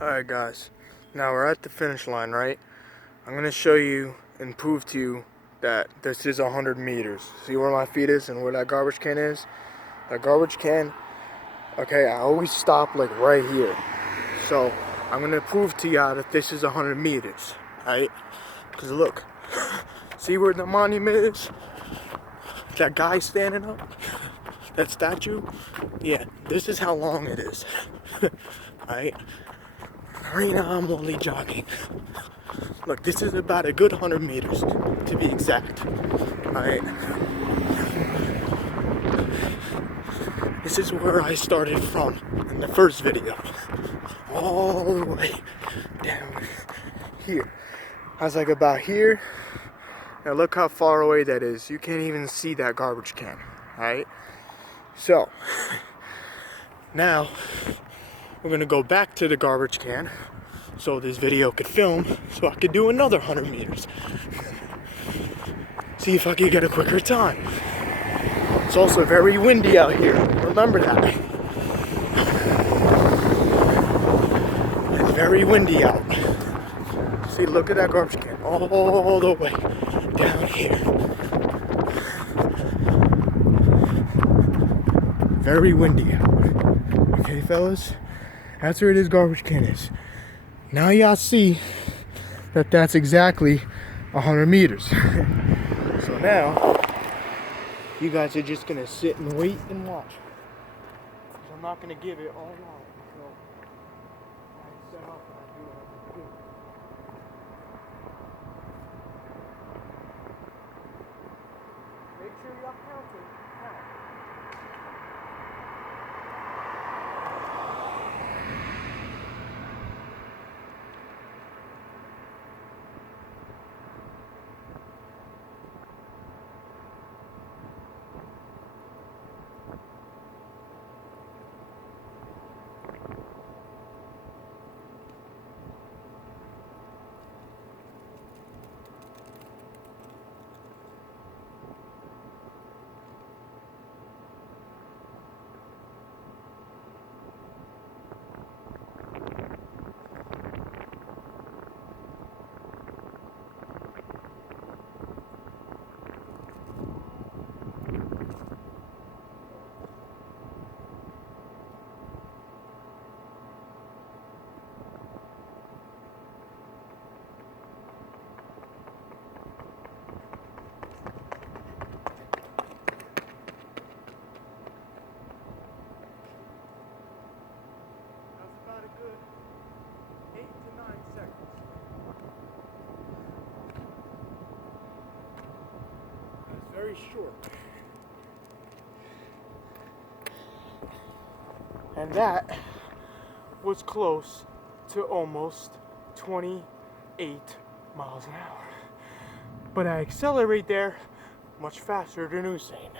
Alright guys, now we're at the finish line, right? I'm going to show you and prove to you that this is 100 meters. See where my feet is and where that garbage can is? That garbage can, okay, I always stop like right here. So, I'm going to prove to y'all that this is 100 meters, right? Because look, see where the monument is? That guy standing up? That statue? Yeah, this is how long it is. Right? Right now I'm only jogging. Look, this is about a good 100 meters, to be exact. Alright. This is where I started from in the first video. All the way down here. I was like about here. Now look how far away that is. You can't even see that garbage can. Alright? So, now we're gonna go back to the garbage can so this video could film so I could do another 100 meters. See if I could get a quicker time. It's also very windy out here. Remember that. It's very windy out. See, look at that garbage can all the way down here. Very windy out. Okay, fellas? That's where this garbage can is. Now y'all see that that's exactly 100 meters. So now, you guys are just gonna sit and wait and watch. Because I'm not gonna give it all out until I set up and I do what I do. Make sure y'all count it. Good 8 to 9 seconds. That's very short. And that was close to almost 28 miles an hour. But I accelerate there much faster than Usain.